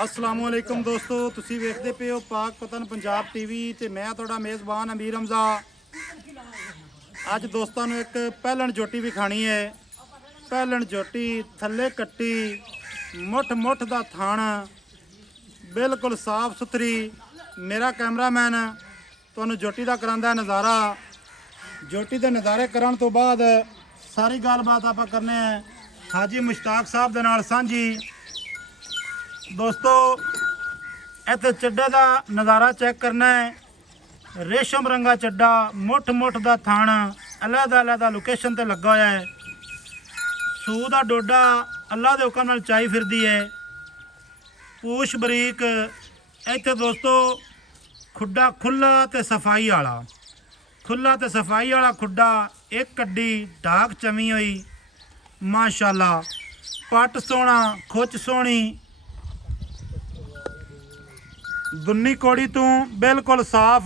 अस्सलामुअलैकुम दोस्तों, तुसी वेखदे पे हो पाक पतन पंजाब टीवी ते मैं तुहाडा मेज़बान अमीर हमजा। अज दोस्तों नूं एक पहलन जोटी विखाणी है। पहलन जोटी थल्ले कट्टी मुठ मुठ दा थान बिल्कुल साफ सुथरी। मेरा कैमरामैन तुहानूं जोटी दा करांदा नज़ारा। जोटी दे नज़ारे करन तो बाद सारी गलबात आपां करने हाजी मुश्ताक साहब दे नाल सांझी। दोस्तों इत्थे चड्डे का नज़ारा चेक करना है। रेशम रंगा चड्डा मुठ मुठ का थान अलहदा अलहदा लोकेशन ते लगा होया है। सूह का डोडा अल्लाह के हुक्म नाल चाई फिरदी है। पूछ बरीक। इत्थे दोस्तों खुड्डा खुला ते सफाई वाला, खुला ते सफाई वाला खुड्डा एक कड्डी ढाक चमी हुई माशाल्लाह। पट सोहना, खुच सोहनी, दुन्नी कोड़ी तू बिल्कुल साफ,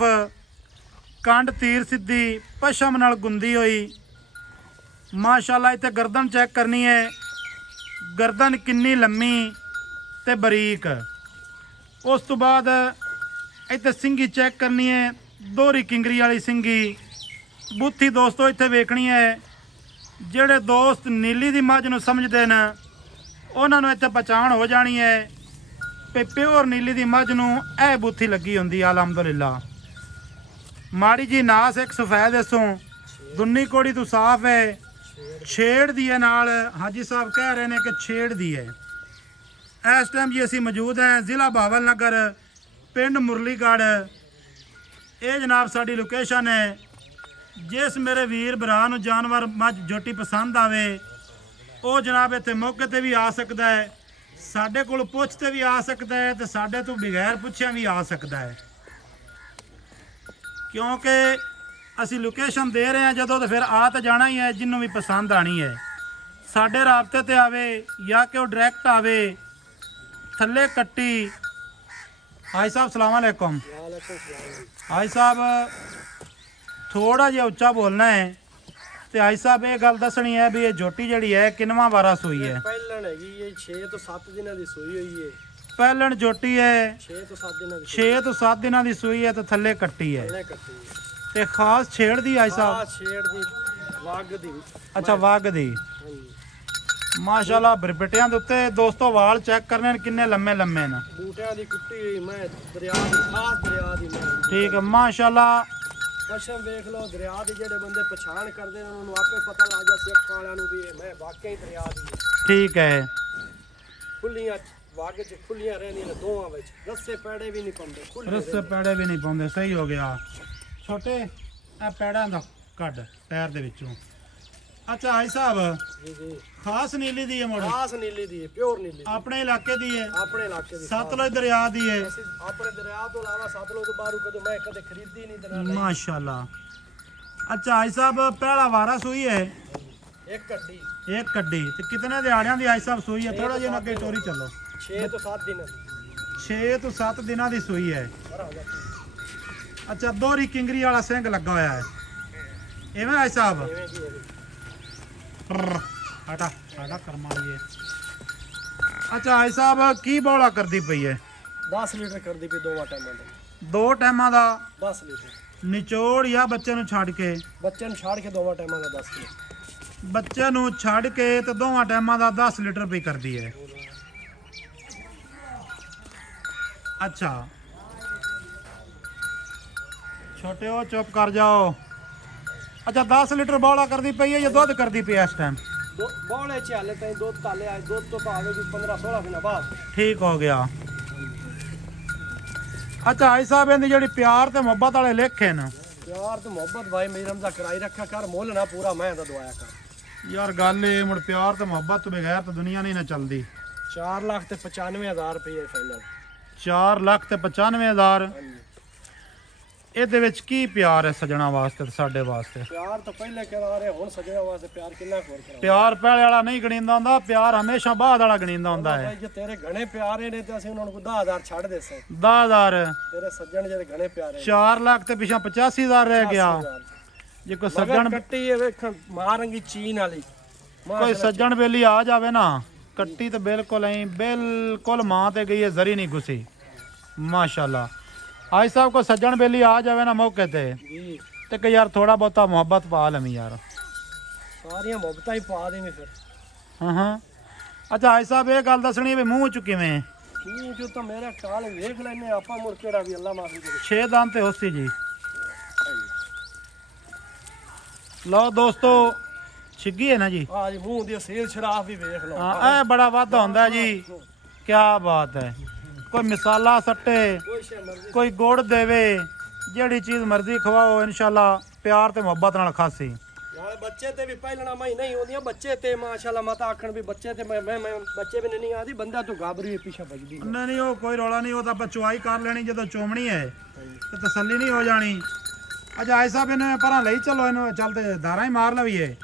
कंड तीर सीधी पशम नाल गुंदी हुई माशाल्लाह। इत्थे गर्दन चेक करनी है, गर्दन किन्नी लम्मी ते बरीक। उस तो बाद इत्थे सिंगी चेक करनी है, दोहरी किंगरी वाली सिंगी। बूथी दोस्तों इत्थे वेखनी है। जेड़े दोस्त नीली दी मझ नूं समझदे न उन्हां नूं इत्थे पहचान हो जानी है पे प्योर नीली दी मझ नूं ए बूथी लगी हुंदी। अलहमदुलिल्लाह। माड़ी जी नास एक सफेद इसों, दुन्नी कोड़ी तो साफ है, छेड़ दी है नाल। हाजी साहब कह रहे हैं कि छेड़ दी है। इस टाइम जी असी मौजूद हैं ज़िला बहावल नगर, पिंड मुरलीगढ़। ये जनाब साड़ी लोकेशन है। जिस मेरे वीर भरा नूं जानवर मझ जोटी पसंद आवे वो जनाब इत्थे मौके ते भी आ सकता है, साडे कोल पुछ ते भी आ सकता है, तो साडे तो बगैर पुछिया भी आ सकता है। क्योंकि असी लोकेशन दे रहे हैं जदों, तो फिर आ तो जाना ही है जिन्हों भी पसंद आनी है। साडे राबते ते आवे या कि वो डायरैक्ट आवे। थल्ले कट्टी। हाई साहब सलाम अलैकुम। हाई साहब थोड़ा जिहा उच्चा बोलना है। तो हाई साहब ये गल दसनी है भी ये जोटी जड़ी है किनवा वारा सूई है? पहलन हैगी ये 6 तो 7 दिनों की सूई हुई है। पहलन जोटी है 6 तो 7 दिनों की। 6 तो 7 दिनों की सूई है। तो थल्ले कट्टी है ते खास छेड़ दी हाई साहब? हां छेड़ दी, वाग दी। अच्छा वाग दी माशाल्लाह। बरपटियां दे उत्ते दोस्तों वाल चेक करने ने किन्ने लम्मे लम्मे न। बूटियां दी कुट्टी हुई मैं दरिया दी, खास दरिया दी मैं। ठीक है माशाल्लाह। पशम देख लो दरिया दी, जेडे बंदे पहचान करदे ने उन्होंने आपे पता लग जा सिक्खां वालियां नूं भी मैं वाकई दरिया दी है। ठीक है। खुलियां वाग च खुलियां रहंदियां ने दोवां विच, रस्से पैड़े भी नहीं पाउंदे, खुले रस्से पैड़े भी नहीं पाउंदे। सही हो गया। छोटे आ पैड़ां दा कड पैर दे विचों। अच्छा हाई साहब जी जी खास नीली दी है मोड़? खास नीली दी है, प्योर नीली अपने इलाके दी है, अपने इलाके दी। सतलुज दरिया दी है। ਅਸੀਂ ਆਪਣੇ ਦਰਿਆ ਤੋਂ ਇਲਾਵਾ ਸਤਲੁਜ ਤੋਂ ਬਾਹਰੋਂ ਕਦੇ ਮੈਂ ਕਦੇ ਖਰੀਦੀ ਨਹੀਂ ਦਰਿਆ ਲਈ। माशाल्लाह। अच्छा हाई साहब पहला वारा सूई है ਇੱਕ ਗੱਡੀ एक कड्डी। तो कितने दिहाड़ियां दी हाई साहब सूई है? थोड़ा जिहा अगे टोरी चलो। 6 ਤੋਂ 7 ਦਿਨ 6 तो 7 दिनों की सूई है। ਬੜਾ ਹੋ ਗਿਆ। अच्छा दोहरी किंगरी वाला सिंह लगा होया है इवें हाई साहब? ਐਵੇਂ ਕੀ ਹੈ हटा हटा कर्मा लिए। अच्छा हाई साहब की बौला करती पई है? 10 ਲੀਟਰ ਕਰਦੀ ਪਈ ਦੋਵਾਂ ਟਾਈਮਾਂ ਦੇ। दो टाइमां दा 10 ਲੀਟਰ निचोड़ या बच्चे नूं छड़ के? ਬੱਚੇ ਨੂੰ ਛਾੜ ਕੇ ਦੋਵਾਂ ਟਾਈਮਾਂ ਦਾ 10 ਲੀਟਰ। बच्चे नूं छड़ के तो दोवां टाइमां दा 10 लीटर पई करदी है। अच्छा छोटे हो चुप कर जाओ। अच्छा 10 लीटर बौला करदी पई है या दुध करदी पई है इस टाइम? ਦੋ ਬੋਲੇ ਚ ਹਾਲੇ ਤਾਈਂ ਦੁੱਧ ਤਾਲੇ ਆਏ, ਦੁੱਧ ਤੋਂ ਭਾਵੇਂ ਵੀ 15-16 ਦਿਨਾਂ ਬਾਅਦ। ठीक हो गया। अच्छा हाई साहब इहदी जेहड़ी प्यार ते मुहब्बत वाले लेखे न, ਪਿਆਰ ਤੇ ਮੁਹੱਬਤ ਭਾਈ ਮੇਰੀ ਰਮਜ਼ਾ ਕਰਾਈ ਰੱਖਿਆ ਕਰ, ਮੁੱਲ ਨਾ ਪੂਰਾ ਮੈਂ ਦਾ ਦਵਾਇਆ ਕਰ। यार गल ये मुड़ प्यार ते मुहब्बत तो बगैर तो दुनिया नहीं ना चलदी। 4 ਲੱਖ ਤੇ 95,000 ਰੁਪਏ ਫਾਈਨਲ। 4 ਲੱਖ ਤੇ 95,000। ਹਾਂਜੀ ਇਹਦੇ ਵਿੱਚ ਕੀ ਪਿਆਰ ਹੈ ਸਜਣਾ ਵਾਸਤੇ ਤੇ ਸਾਡੇ ਵਾਸਤੇ? ਪਿਆਰ ਤਾਂ ਪਹਿਲੇ ਕਰਾ ਰਹੇ, ਹੁਣ ਸਜਣਾ ਵਾਸਤੇ ਪਿਆਰ ਕਿੰਨਾ ਹੋਰ ਕਰਾ। ਪਿਆਰ ਪਹਿਲੇ ਵਾਲਾ ਨਹੀਂ ਗਣੀਂਦਾ ਹੁੰਦਾ, ਪਿਆਰ ਹਮੇਸ਼ਾ ਬਾਅਦ ਵਾਲਾ ਗਣੀਂਦਾ ਹੁੰਦਾ ਹੈ। ਭਾਈ ਜੇ ਤੇਰੇ ਘਣੇ ਪਿਆਰੇ ਨੇ ਤੇ ਅਸੀਂ ਉਹਨਾਂ ਨੂੰ 10,000 ਛੱਡ ਦੇ ਸੇ। 10,000 ਤੇਰੇ ਸੱਜਣ ਜਿਹੜੇ ਘਣੇ ਪਿਆਰੇ 4 ਲੱਖ ਤੇ ਪਿਛਾ 85,000 ਰਹਿ ਗਿਆ। ਜੇ ਕੋਈ ਸੱਜਣ ਸੱਜਣ ਕੱਟੀ ਹੈ ਵੇਖ ਮਾਰੰਗੀ ਚੀਨ ਵਾਲੀ। ਕੋਈ ਸੱਜਣ ਵੇਲੀ ਆ ਜਾਵੇ ਨਾ ਕੱਟੀ ਤੇ ਬਿਲਕੁਲ ਐਂ ਬਿਲਕੁਲ ਮਾਂ ਤੇ ਗਈ ਹੈ, ਜ਼ਰੀ ਨਹੀਂ ਘੁਸੀ ਮਾਸ਼ਾਅੱਲਾ। ਹਾਈ ਸਾਹਿਬ ਕੋ ਸੱਜਣ ਬੇਲੀ ਆ ਜਾਵੇ ਨਾ ਮੌਕੇ ਤੇ ਜੀ ਤੇ ਕਿ ਯਾਰ ਥੋੜਾ ਬਹੁਤਾ ਮੁਹੱਬਤ ਪਾ ਲਵੀਂ ਯਾਰ। ਸਾਰੀਆਂ ਮੁਹੱਬਤਾਂ ਹੀ ਪਾ ਦੇਵੇਂ ਫਿਰ। ਹਾਂ ਅੱਛਾ ਹਾਈ ਸਾਹਿਬ ਇਹ ਗੱਲ ਦੱਸਣੀ ਵੀ ਮੂੰਹ ਚ ਕਿਵੇਂ ਤੂੰ ਜੋ ਤਾਂ ਮੇਰਾ ਕਾਲ ਵੇਖ ਲੈਨੇ ਆਪਾਂ ਮੁੜ ਕਿਹੜਾ ਵੀ ਅੱਲਾ ਮਾਫੀ ਦੇ। 6 ਦੰਦ ਤੇ ਹੋਸੀ ਜੀ। ਲਓ ਦੋਸਤੋ ਛਿੱਗੀ ਹੈ ਨਾ ਜੀ। ਆ ਜੀ ਮੂੰਹ ਦੀ ਸੇਲ ਸ਼ਰਾਬ ਵੀ ਵੇਖ ਲਓ। ਹਾਂ ਇਹ ਬੜਾ ਵਾਧਾ ਹੁੰਦਾ ਜੀ, ਕੀ ਬਾਤ ਹੈ। ਕੋਈ ਮਸਾਲਾ ਸੱਟੇ, ਕੋਈ ਸ਼ੈ ਮਰਜ਼ੀ ਕੋਈ ਗੁੜ ਦੇਵੇ, ਜਿਹੜੀ ਚੀਜ਼ ਮਰਜ਼ੀ ਖਵਾਓ ਇਨਸ਼ਾਅੱਲਾ ਪਿਆਰ ਤੇ ਮੁਹੱਬਤ ਨਾਲ ਖਾਸੀ। ਨਾਲੇ ਬੱਚੇ ਤੇ ਵੀ ਪਹਿਲਣਾ ਮੈਂ ਨਹੀਂ ਹੁੰਦੀਆਂ, ਬੱਚੇ ਤੇ ਮਾਸ਼ਾਅੱਲਾ ਮਤਾ ਆਖਣ ਵੀ ਬੱਚੇ ਤੇ ਮੈਂ ਬੱਚੇ ਵੀ ਨਹੀਂ ਆਦੀ, ਬੰਦਾ ਤੋਂ ਗਾਬਰੀ ਪਿੱਛੇ ਵੱਜਦੀ। ਨਹੀਂ ਨਹੀਂ ਉਹ ਕੋਈ ਰੌਲਾ ਨਹੀਂ, ਉਹ ਤਾਂ ਆਪਾਂ ਚੁਆਈ ਕਰ ਲੈਣੀ ਜਦੋਂ ਚੋਮਣੀ ਹੈ ਤੇ ਤਸੱਲੀ ਨਹੀਂ ਹੋ ਜਾਣੀ। ਅੱਛਾ ਆਈ ਸਾਹਿਬ ਇਹਨੂੰ ਪਰਾਂ ਲਈ ਚਲੋ, ਇਹਨੂੰ ਚੱਲਦੇ ਧਾਰਾਂ ਹੀ ਮਾਰ ਲਵੀਏ।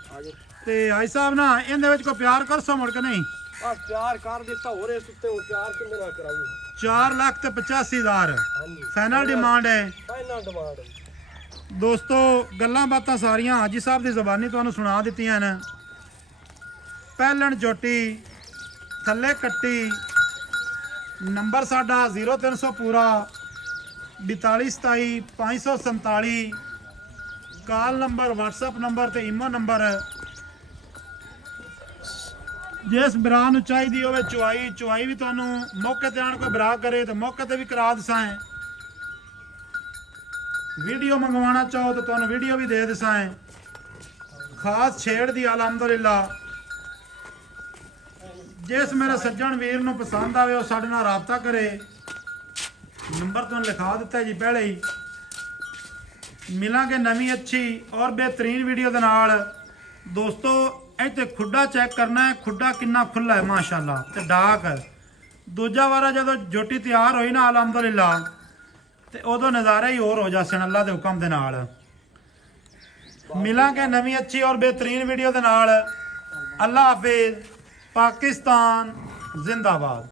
ਤੇ ਆਈ ਸਾਹਿਬ ਨਾ ਇਹਦੇ ਵਿੱਚ ਕੋਈ ਪਿਆਰ ਕਰਸੋ ਮੁੜ ਕੇ ਨਹੀਂ? ਬਸ ਪਿਆਰ ਕਰ ਦਿੱਤਾ ਹੋਰ ਇਸ ਉੱਤੇ ਉਹ ਪਿਆਰ ਕਿੰਨੇ ਨਾਲ ਕਰਾਉ। 4,85,000 ਹਾਂਜੀ ਫਾਈਨਲ ਡਿਮਾਂਡ ਹੈ। Final demand. ਦੋਸਤੋ ਗੱਲਾਂ ਬਾਤਾਂ ਸਾਰੀਆਂ ਹਾਜੀ ਸਾਹਿਬ ਦੀ ਜ਼ਬਾਨੀ ਤੁਹਾਨੂੰ ਸੁਣਾ ਦਿੱਤੀਆਂ ਨੇ। ਪਹਿਲਣ ਝੋਟੀ ਥੱਲੇ ਕੱਟੀ, ਨੰਬਰ ਸਾਡਾ 0300 ਪੂਰਾ 4227 547, ਕਾਲ ਨੰਬਰ WhatsApp ਨੰਬਰ ਤੇ ਈਮੋ ਨੰਬਰ। ਜਿਸ ਭਰਾ ਨੂੰ ਚਾਹੀਦੀ ਹੋਵੇ ਚੁਆਈ ਵੀ ਤੁਹਾਨੂੰ ਮੌਕੇ ਤੇ ਆਣ ਕੋਈ ਭਰਾ ਕਰੇ ਤੇ ਮੌਕੇ ਤੇ ਵੀ ਕਰਾ ਦਸਾਂ। ਵੀਡੀਓ ਮੰਗਵਾਉਣਾ ਚਾਹੋ ਤਾਂ ਤੁਹਾਨੂੰ ਵੀਡੀਓ ਵੀ ਦੇ ਦਸਾਂ। ਖਾਸ ਛੇੜ ਦੀ ਅਲਹਮਦੁਲਿਲਾ। ਜਿਸ ਮੇਰੇ ਸੱਜਣ ਵੀਰ ਨੂੰ ਪਸੰਦ ਆਵੇ ਉਹ ਸਾਡੇ ਨਾਲ ਰਾਬਤਾ ਕਰੇ। ਨੰਬਰ ਤੁਹਾਨੂੰ ਲਿਖਾ ਦਿੱਤਾ ਜੀ ਪਹਿਲੇ ਹੀ। ਮਿਲਾਂਗੇ ਨਵੀਂ ਅੱਛੀ ਔਰ ਬਿਹਤਰੀਨ ਵੀਡੀਓ ਦੇ ਨਾਲ। ਦੋਸਤੋ ਇੱਥੇ ਖੁੱਡਾ ਚੈੱਕ ਕਰਨਾ ਹੈ, ਖੁੱਡਾ ਕਿੰਨਾ ਖੁੱਲਾ ਹੈ ਮਾਸ਼ਾਅੱਲਾ ਤੇ ਡਾਕ। ਦੂਜਾ ਵਾਰਾ ਜਦੋਂ ਜੋਟੀ ਤਿਆਰ ਹੋਈ ਨਾ ਅਲਹਮਦੁਲਿਲਾ ਤੇ ਉਦੋਂ ਨਜ਼ਾਰਾ ਹੀ ਹੋਰ ਹੋ ਜਾਸਣ ਅੱਲਾ ਦੇ ਹੁਕਮ ਦੇ ਨਾਲ। ਮਿਲਾਂਗੇ ਨਵੀਂ ਅੱਛੀ ਔਰ ਬਿਹਤਰੀਨ ਵੀਡੀਓ ਦੇ ਨਾਲ। ਅੱਲਾ ਹਾਫਿਜ਼। ਪਾਕਿਸਤਾਨ ਜ਼ਿੰਦਾਬਾਦ।